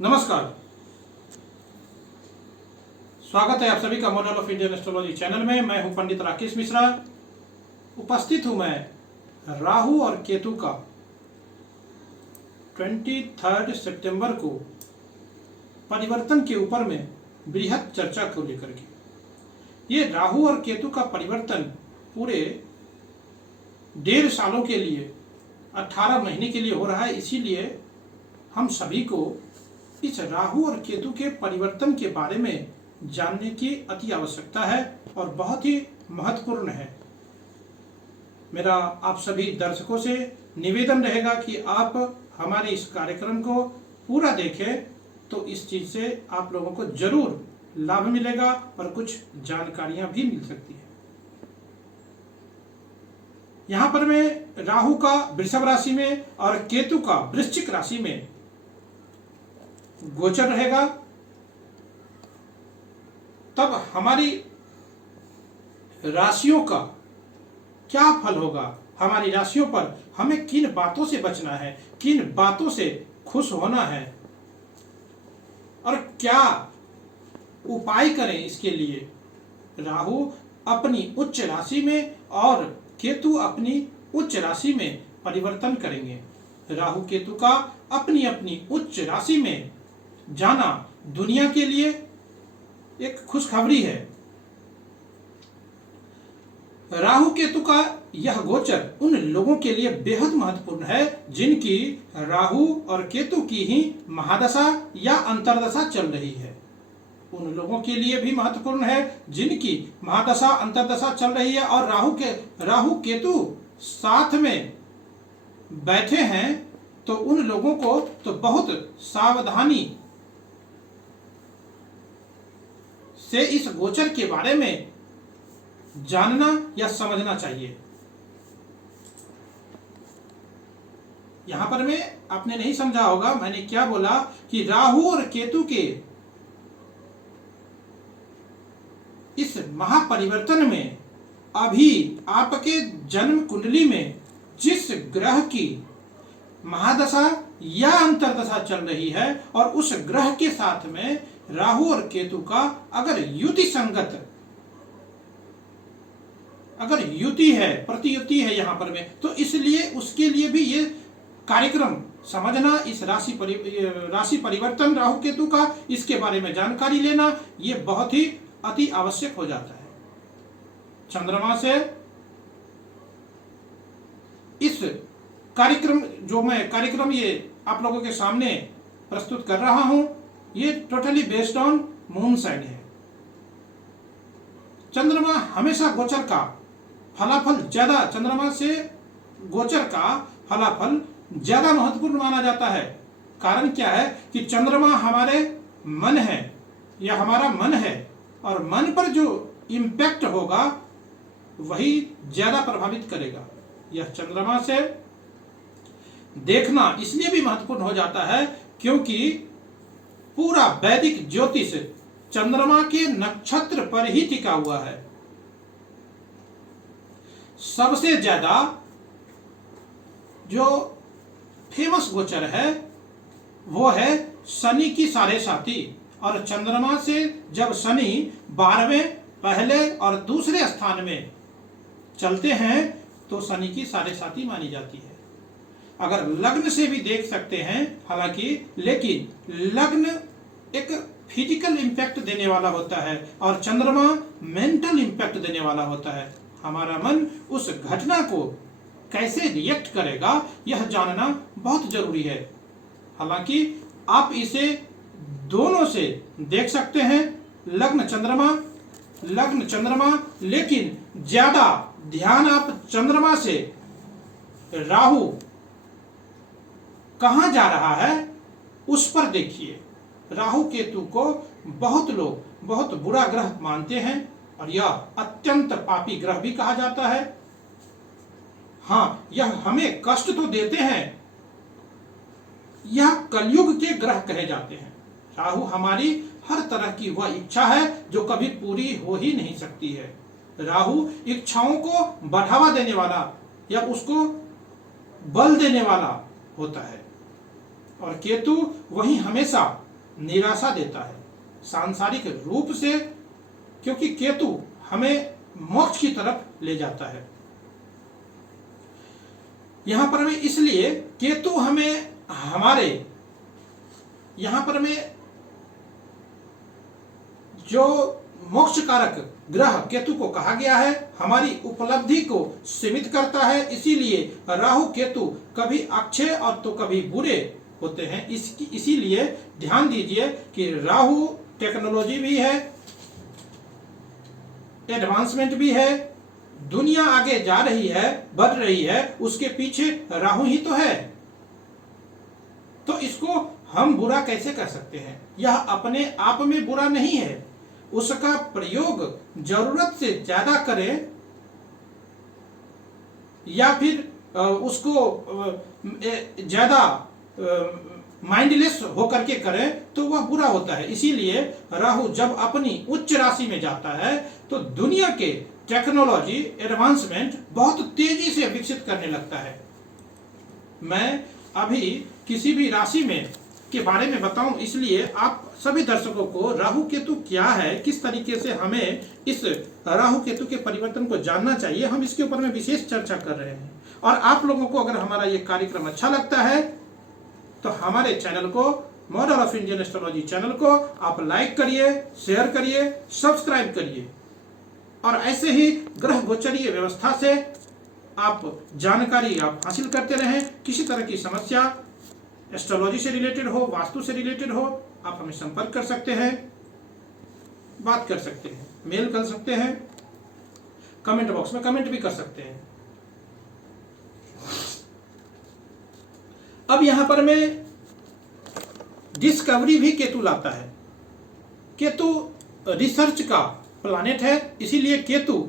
नमस्कार, स्वागत है आप सभी का model of Indian astrology channel में। मैं हूं पंडित राकेश मिश्रा। उपस्थित हूं मैं राहु और केतु का 23 सितंबर को परिवर्तन के ऊपर में बृहद चर्चा को लेकर के। ये राहु और केतु का परिवर्तन पूरे 1.5 सालों के लिए 18 महीने के लिए हो रहा है। इसीलिए हम सभी को इस राहु और केतु के परिवर्तन के बारे में जानने की अति आवश्यकता है और बहुत ही महत्वपूर्ण है। मेरा आप सभी दर्शकों से निवेदन रहेगा कि आप हमारे इस कार्यक्रम को पूरा देखें, तो इस चीज से आप लोगों को जरूर लाभ मिलेगा और कुछ जानकारियां भी मिल सकती है। यहां पर मैं राहु का वृषभ राशि में और केतु का वृश्चिक राशि में गोचर रहेगा, तब हमारी राशियों का क्या फल होगा, हमारी राशियों पर हमें किन बातों से बचना है, किन बातों से खुश होना है और क्या उपाय करें इसके लिए। राहु अपनी उच्च राशि में और केतु अपनी उच्च राशि में परिवर्तन करेंगे। राहु केतु का अपनी अपनी उच्च राशि में जाना दुनिया के लिए एक खुशखबरी है। राहु केतु का यह गोचर उन लोगों के लिए बेहद महत्वपूर्ण है जिनकी राहु और केतु की ही महादशा या अंतर्दशा चल रही है। उन लोगों के लिए भी महत्वपूर्ण है जिनकी महादशा अंतर्दशा चल रही है और राहु केतु साथ में बैठे हैं, तो उन लोगों को तो बहुत सावधानी से इस गोचर के बारे में जानना या समझना चाहिए। यहां पर मैं आपने नहीं समझा होगा मैंने क्या बोला कि राहु और केतु के इस महापरिवर्तन में अभी आपके जन्म कुंडली में जिस ग्रह की महादशा या अंतर्दशा चल रही है और उस ग्रह के साथ में राहु और केतु का अगर युति संगत अगर युति है, प्रतियुति है यहां पर में, तो इसलिए उसके लिए भी ये कार्यक्रम समझना, इस राशि परिवर्तन राहु केतु का, इसके बारे में जानकारी लेना, ये बहुत ही अति आवश्यक हो जाता है। चंद्रमा से इस कार्यक्रम ये आप लोगों के सामने प्रस्तुत कर रहा हूं, ये totally based on moon sign है। चंद्रमा हमेशा गोचर का फलाफल ज्यादा, चंद्रमा से गोचर का फलाफल ज्यादा महत्वपूर्ण माना जाता है। कारण क्या है कि चंद्रमा हमारे मन है या हमारा मन है और मन पर जो इम्पैक्ट होगा वही ज्यादा प्रभावित करेगा। यह चंद्रमा से देखना इसलिए भी महत्वपूर्ण हो जाता है क्योंकि पूरा वैदिक ज्योतिष चंद्रमा के नक्षत्र पर ही टिका हुआ है। सबसे ज्यादा जो फेमस गोचर है वो है शनि की 7.5, और चंद्रमा से जब शनि 12वें पहले और दूसरे स्थान में चलते हैं तो शनि की 7.5 मानी जाती है। अगर लग्न से भी देख सकते हैं हालांकि, लेकिन लग्न एक फिजिकल इंपैक्ट देने वाला होता है और चंद्रमा मेंटल इंपैक्ट देने वाला होता है। हमारा मन उस घटना को कैसे रिएक्ट करेगा यह जानना बहुत जरूरी है। हालांकि आप इसे दोनों से देख सकते हैं, लग्न चंद्रमा, लेकिन ज्यादा ध्यान आप चंद्रमा से राहु कहां जा रहा है उस पर देखिए। राहु केतु को बहुत लोग बहुत बुरा ग्रह मानते हैं और यह अत्यंत पापी ग्रह भी कहा जाता है। हाँ, यह हमें कष्ट तो देते हैं, यह कलयुग के ग्रह कहे जाते हैं। राहु हमारी हर तरह की वह इच्छा है जो कभी पूरी हो ही नहीं सकती है। राहु इच्छाओं को बढ़ावा देने वाला या उसको बल देने वाला होता है और केतु वही हमेशा निराशा देता है सांसारिक रूप से, क्योंकि केतु हमें मोक्ष की तरफ ले जाता है। यहां पर हमें इसलिए केतु हमें हमारे यहां पर हमें जो मोक्ष कारक ग्रह केतु को कहा गया है, हमारी उपलब्धि को सीमित करता है। इसीलिए राहु केतु कभी अच्छे और तो कभी बुरे होते हैं। इसीलिए ध्यान दीजिए कि राहु टेक्नोलॉजी भी है, एडवांसमेंट भी है, दुनिया आगे जा रही है, बढ़ रही है, उसके पीछे राहु ही तो है। तो इसको हम बुरा कैसे कर सकते हैं? यह अपने आप में बुरा नहीं है, उसका प्रयोग जरूरत से ज्यादा करें या फिर उसको ज्यादा माइंडलेस होकर के करें तो वह बुरा होता है। इसीलिए राहु जब अपनी उच्च राशि में जाता है तो दुनिया के टेक्नोलॉजी एडवांसमेंट बहुत तेजी से विकसित करने लगता है। मैं अभी किसी भी राशि में के बारे में बताऊं, इसलिए आप सभी दर्शकों को राहु केतु क्या है, किस तरीके से हमें इस राहु केतु के परिवर्तन को जानना चाहिए, हम इसके ऊपर में विशेष चर्चा कर रहे हैं। और आप लोगों को अगर हमारा ये कार्यक्रम अच्छा लगता है तो हमारे चैनल को, model of Indian astrology channel को आप लाइक करिए, शेयर करिए, सब्सक्राइब करिए और ऐसे ही ग्रह गोचरीय व्यवस्था से आप जानकारी आप हासिल करते रहें। किसी तरह की समस्या एस्ट्रोलॉजी से रिलेटेड हो, वास्तु से रिलेटेड हो, आप हमें संपर्क कर सकते हैं, बात कर सकते हैं, मेल कर सकते हैं, कमेंट बॉक्स में कमेंट भी कर सकते हैं। अब यहां पर मैं डिस्कवरी भी केतु लाता है। केतु रिसर्च का प्लैनेट है, इसीलिए केतु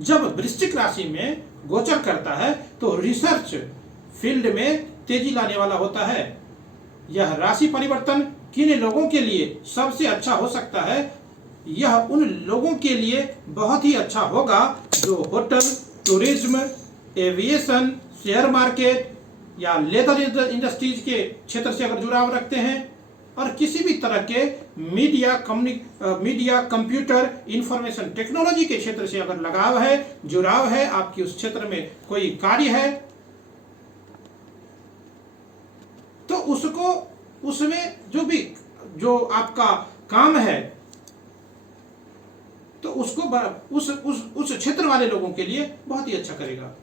जब वृश्चिक राशि में गोचर करता है तो रिसर्च फील्ड में तेजी लाने वाला होता है। यह राशि परिवर्तन किन लोगों के लिए सबसे अच्छा हो सकता है? यह उन लोगों के लिए बहुत ही अच्छा होगा जो hotel, tourism, aviation, share market या लेदर इंडस्ट्रीज के क्षेत्र से अगर जुड़ाव रखते हैं और किसी भी तरह के मीडिया, कंप्यूटर, इंफॉर्मेशन टेक्नोलॉजी के क्षेत्र से अगर लगाव है, जुड़ाव है, आपकी उस क्षेत्र में कोई कार्य है तो उसको, उसमें जो आपका काम है तो उसको उस क्षेत्र वाले लोगों के लिए बहुत ही अच्छा करेगा।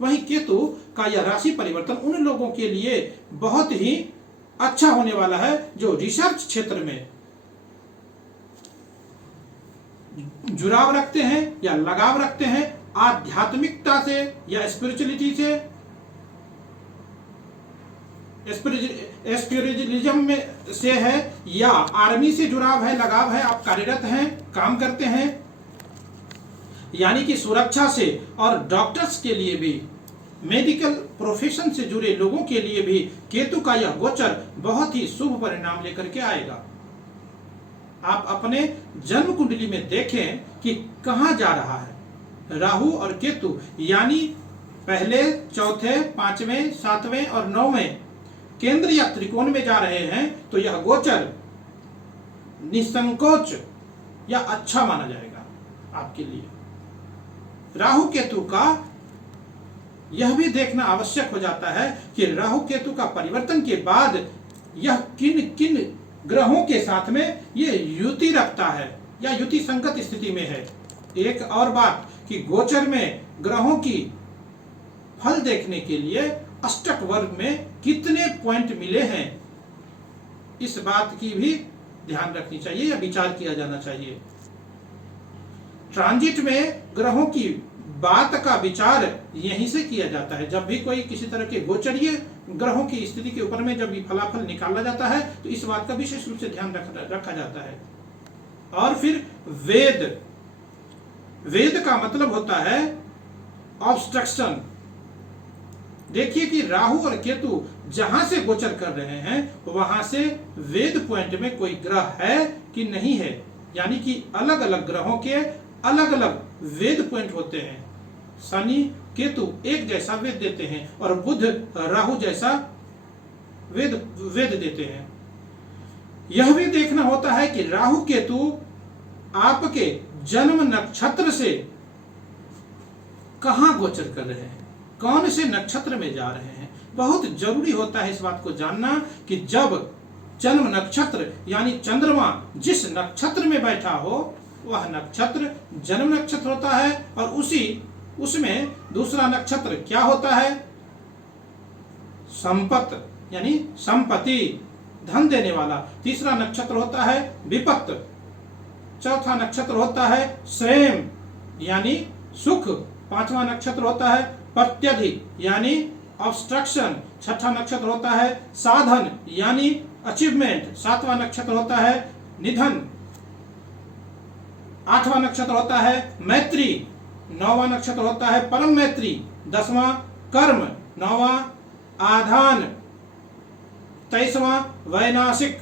वहीं केतु का यह राशि परिवर्तन उन लोगों के लिए बहुत ही अच्छा होने वाला है जो रिसर्च क्षेत्र में जुड़ाव रखते हैं या लगाव रखते हैं, आध्यात्मिकता से या स्पिरिचुअलिटी से, स्पिरिचुअलिज्म में से है या आर्मी से जुड़ाव है, लगाव है, आप कार्यरत हैं, काम करते हैं, यानी कि सुरक्षा से, और डॉक्टर्स के लिए भी, मेडिकल प्रोफेशन से जुड़े लोगों के लिए भी केतु का यह गोचर बहुत ही शुभ परिणाम लेकर के आएगा। आप अपने जन्म कुंडली में देखें कि कहां जा रहा है राहु और केतु, यानी पहले, चौथे, पांचवें, सातवें और नौवें केंद्र या त्रिकोण में जा रहे हैं तो यह गोचर निसंकोच या अच्छा माना जाएगा आपके लिए। राहु केतु का यह भी देखना आवश्यक हो जाता है कि राहु केतु का परिवर्तन के बाद यह किन किन ग्रहों के साथ में ये युति रखता है या युति संगत स्थिति में है। एक और बात कि गोचर में ग्रहों की फल देखने के लिए अष्टक वर्ग में कितने पॉइंट मिले हैं, इस बात की भी ध्यान रखनी चाहिए या विचार किया जाना चाहिए। ट्रांजिट में ग्रहों की बात का विचार यहीं से किया जाता है। जब भी कोई किसी तरह के गोचरीय ग्रहों की स्थिति के ऊपर में जब भी फलाफल निकाला जाता है तो इस बात का विशेष रूप से ध्यान रखा जाता है। और फिर वेद का मतलब होता है ऑब्स्ट्रक्शन। देखिए कि राहु और केतु जहां से गोचर कर रहे हैं वहां से वेद पॉइंट में कोई ग्रह है कि नहीं है, यानी कि अलग अलग ग्रहों के अलग अलग वेद पॉइंट होते हैं। शनि केतु एक जैसा वेद देते हैं और बुध राहु जैसा वेद देते हैं। यह भी देखना होता है कि राहु केतु आपके जन्म नक्षत्र से कहां गोचर कर रहे हैं, कौन से नक्षत्र में जा रहे हैं। बहुत जरूरी होता है इस बात को जानना कि जब जन्म नक्षत्र यानी चंद्रमा जिस नक्षत्र में बैठा हो वह नक्षत्र जन्म नक्षत्र होता है, और उसमें दूसरा नक्षत्र क्या होता है, संपत यानी संपत्ति, धन देने वाला। तीसरा नक्षत्र होता है विपत्त। चौथा नक्षत्र होता है श्रेम यानी सुख। पांचवा नक्षत्र होता है प्रत्यधि यानी ऑब्स्ट्रक्शन। छठा नक्षत्र होता है साधन यानी अचीवमेंट। सातवां नक्षत्र होता है निधन। आठवां नक्षत्र होता है मैत्री। नौवां नक्षत्र होता है परम मैत्री। 10वां कर्म। 9वां आधान। 23वां वैनाशिक।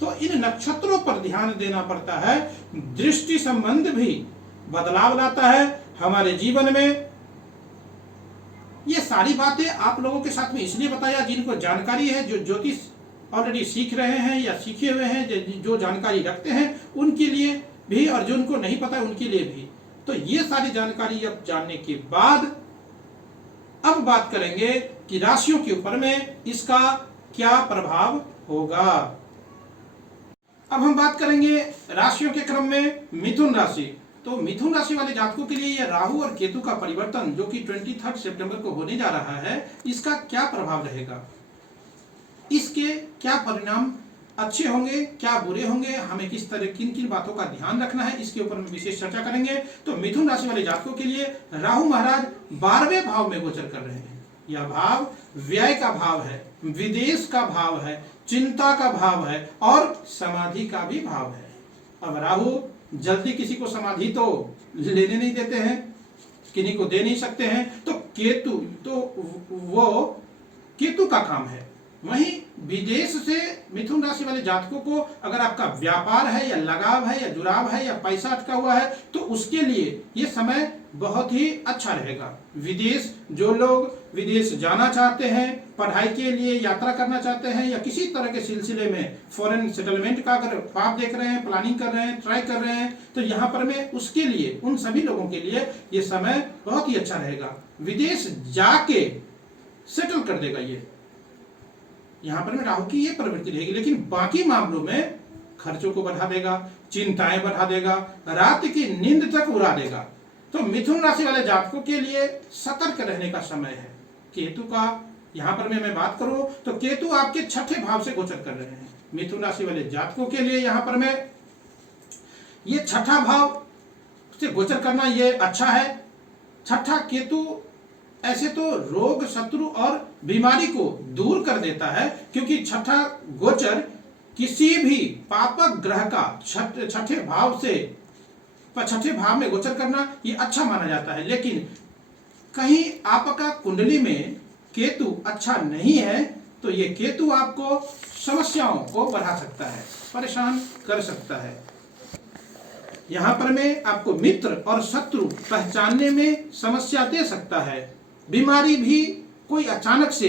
तो इन नक्षत्रों पर ध्यान देना पड़ता है। दृष्टि संबंध भी बदलाव लाता है हमारे जीवन में। ये सारी बातें आप लोगों के साथ में इसलिए बताया जिनको जानकारी है, जो ज्योतिष ऑलरेडी सीख रहे हैं या सीखे हुए हैं, जो जानकारी रखते हैं उनके लिए भी, और जो उनको नहीं पता है उनके लिए भी। तो ये सारी जानकारी अब जानने के बाद अब बात करेंगे कि राशियों के ऊपर में इसका क्या प्रभाव होगा। अब हम बात करेंगे राशियों के क्रम में मिथुन राशि। तो मिथुन राशि वाले जातकों के लिए यह राहु और केतु का परिवर्तन जो कि 23 सितंबर को होने जा रहा है, इसका क्या प्रभाव रहेगा, इसके क्या परिणाम अच्छे होंगे, क्या बुरे होंगे, हमें किस तरह किन किन बातों का ध्यान रखना है, इसके ऊपर हम विशेष चर्चा करेंगे। तो मिथुन राशि वाले जातकों के लिए राहु महाराज 12वें भाव में गोचर कर रहे हैं। यह भाव व्यय का भाव है, विदेश का भाव है, चिंता का भाव है और समाधि का भी भाव है। अब राहु जल्दी किसी को समाधि तो लेने नहीं देते हैं, किन्हीं को दे नहीं सकते हैं। तो केतु तो वो केतु का काम है। वहीं विदेश से मिथुन राशि वाले जातकों को अगर आपका व्यापार है या लगाव है या जुड़ाव है या पैसा अटका हुआ है तो उसके लिए ये समय बहुत ही अच्छा रहेगा। विदेश जो लोग विदेश जाना चाहते हैं, पढ़ाई के लिए यात्रा करना चाहते हैं या किसी तरह के सिलसिले में फॉरेन सेटलमेंट का अगर आप देख रहे हैं, प्लानिंग कर रहे हैं, ट्राई कर रहे हैं, तो यहाँ पर मैं उसके लिए उन सभी लोगों के लिए ये समय बहुत ही अच्छा रहेगा। विदेश जाके सेटल कर देगा ये। यहाँ पर में राहु की ये प्रवृत्ति रहेगी, लेकिन बाकी मामलों में खर्चों को बढ़ा देगा, चिंताएं बढ़ा देगा, रात की नींद तक उड़ा देगा। तो मिथुन राशि वाले जातकों के लिए सतर्क रहने का समय है। केतु का यहाँ पर मैं बात करूं तो केतु आपके छठे भाव से गोचर कर रहे हैं। मिथुन राशि वाले जातकों के लिए यहाँ पर मैं ये छठा भाव से गोचर करना ये अच्छा है। छठा केतु ऐसे तो रोग, शत्रु और बीमारी को दूर कर देता है, क्योंकि छठा गोचर किसी भी पापक ग्रह का छठे भाव में गोचर करना ये अच्छा माना जाता है। लेकिन कहीं आपका कुंडली में केतु अच्छा नहीं है तो ये केतु आपको समस्याओं को बढ़ा सकता है, परेशान कर सकता है। यहाँ पर मैं आपको मित्र और शत्रु पहचानने में समस्या दे सकता है। बीमारी भी कोई अचानक से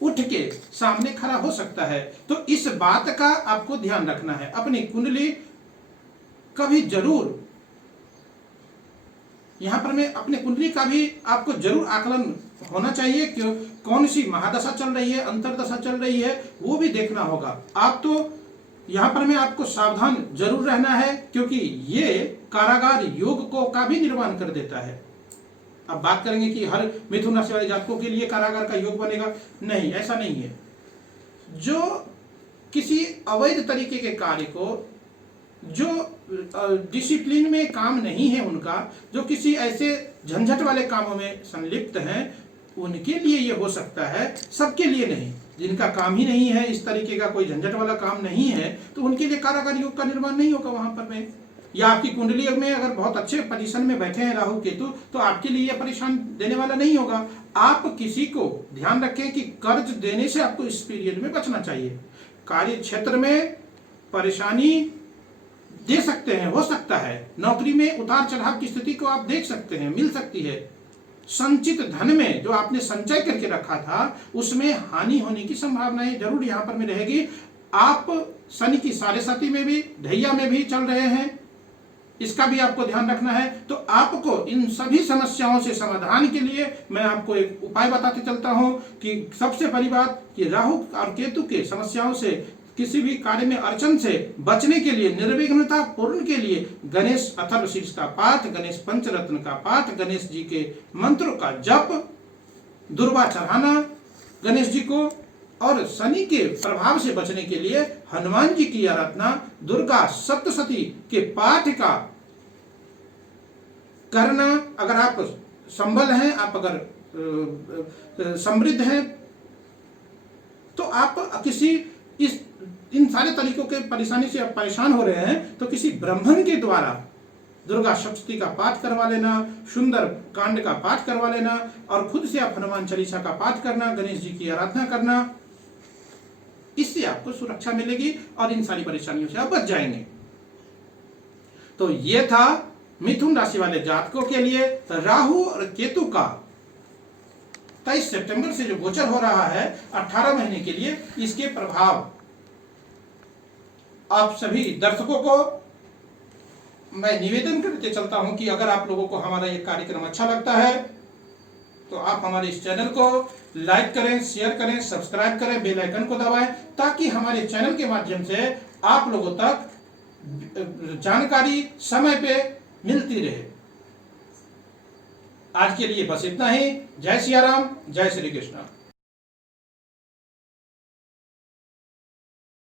उठ के सामने खड़ा हो सकता है। तो इस बात का आपको ध्यान रखना है। अपनी कुंडली कभी जरूर, यहाँ पर मैं अपने कुंडली का भी आपको जरूर आकलन होना चाहिए कि कौन सी महादशा चल रही है, अंतरदशा चल रही है, वो भी देखना होगा। आप तो यहाँ पर मैं आपको सावधान जरूर रहना है, क्योंकि ये कारागार योग को का भी निर्माण कर देता है। अब बात करेंगे कि हर मिथुन राशि वाले जातकों के लिए कारागार का योग बनेगा, नहीं, ऐसा नहीं है। जो किसी अवैध तरीके के कार्य को, जो डिसिप्लिन में काम नहीं है उनका, जो किसी ऐसे झंझट वाले कामों में संलिप्त हैं, उनके लिए ये हो सकता है, सबके लिए नहीं। जिनका काम ही नहीं है, इस तरीके का कोई झंझट वाला काम नहीं है, तो उनके लिए कारागार योग का निर्माण नहीं होगा वहां पर में। या आपकी कुंडली में अगर बहुत अच्छे पोजीशन में बैठे हैं राहु केतु, तो आपके लिए परेशान देने वाला नहीं होगा। आप किसी को ध्यान रखें कि कर्ज देने से आपको इस पीरियड में बचना चाहिए। कार्य क्षेत्र में परेशानी दे सकते हैं, हो सकता है। नौकरी में उतार चढ़ाव की स्थिति को आप देख सकते हैं, मिल सकती है। संचित धन में जो आपने संचय करके रखा था उसमें हानि होने की संभावनाएं जरूर यहाँ पर में रहेगी। आप शनि की साढ़ेसाती में भी, ढैया में भी चल रहे हैं, इसका भी आपको ध्यान रखना है। तो आपको इन सभी समस्याओं से समाधान के लिए मैं आपको एक उपाय बताते चलता हूं कि सबसे पहली बात कि राहु और केतु के समस्याओं से, किसी भी कार्य में अड़चन से बचने के लिए, निर्विघ्नता पूर्ण के लिए गणेश अथर्वशीर्ष का पाठ, गणेश पंचरत्न का पाठ, गणेश जी के मंत्रों का जप, दुर्वा चढ़ाना गणेश जी को, और शनि के प्रभाव से बचने के लिए हनुमान जी की आराधना, दुर्गा सप्तशती के पाठ का करना। अगर आप संबल हैं, आप अगर समृद्ध हैं, तो आप किसी इन सारे तरीकों के परेशानी से आप परेशान हो रहे हैं तो किसी ब्राह्मण के द्वारा दुर्गा सप्तशती का पाठ करवा लेना, सुंदर कांड का पाठ करवा लेना, और खुद से आप हनुमान चालीसा का पाठ करना, गणेश जी की आराधना करना। इससे आपको सुरक्षा मिलेगी और इन सारी परेशानियों से आप बच जाएंगे। तो ये था मिथुन राशि वाले जातकों के लिए राहु और केतु का 23 सितंबर से जो गोचर हो रहा है 18 महीने के लिए, इसके प्रभाव आप सभी दर्शकों को मैं निवेदन करते चलता हूं कि अगर आप लोगों को हमारा ये कार्यक्रम अच्छा लगता है तो आप हमारे इस चैनल को लाइक करें, शेयर करें, सब्सक्राइब करें, बेल आइकन को दबाएं, ताकि हमारे चैनल के माध्यम से आप लोगों तक जानकारी समय पे मिलती रहे। आज के लिए बस इतना ही। जय सिया राम, जय श्री कृष्ण।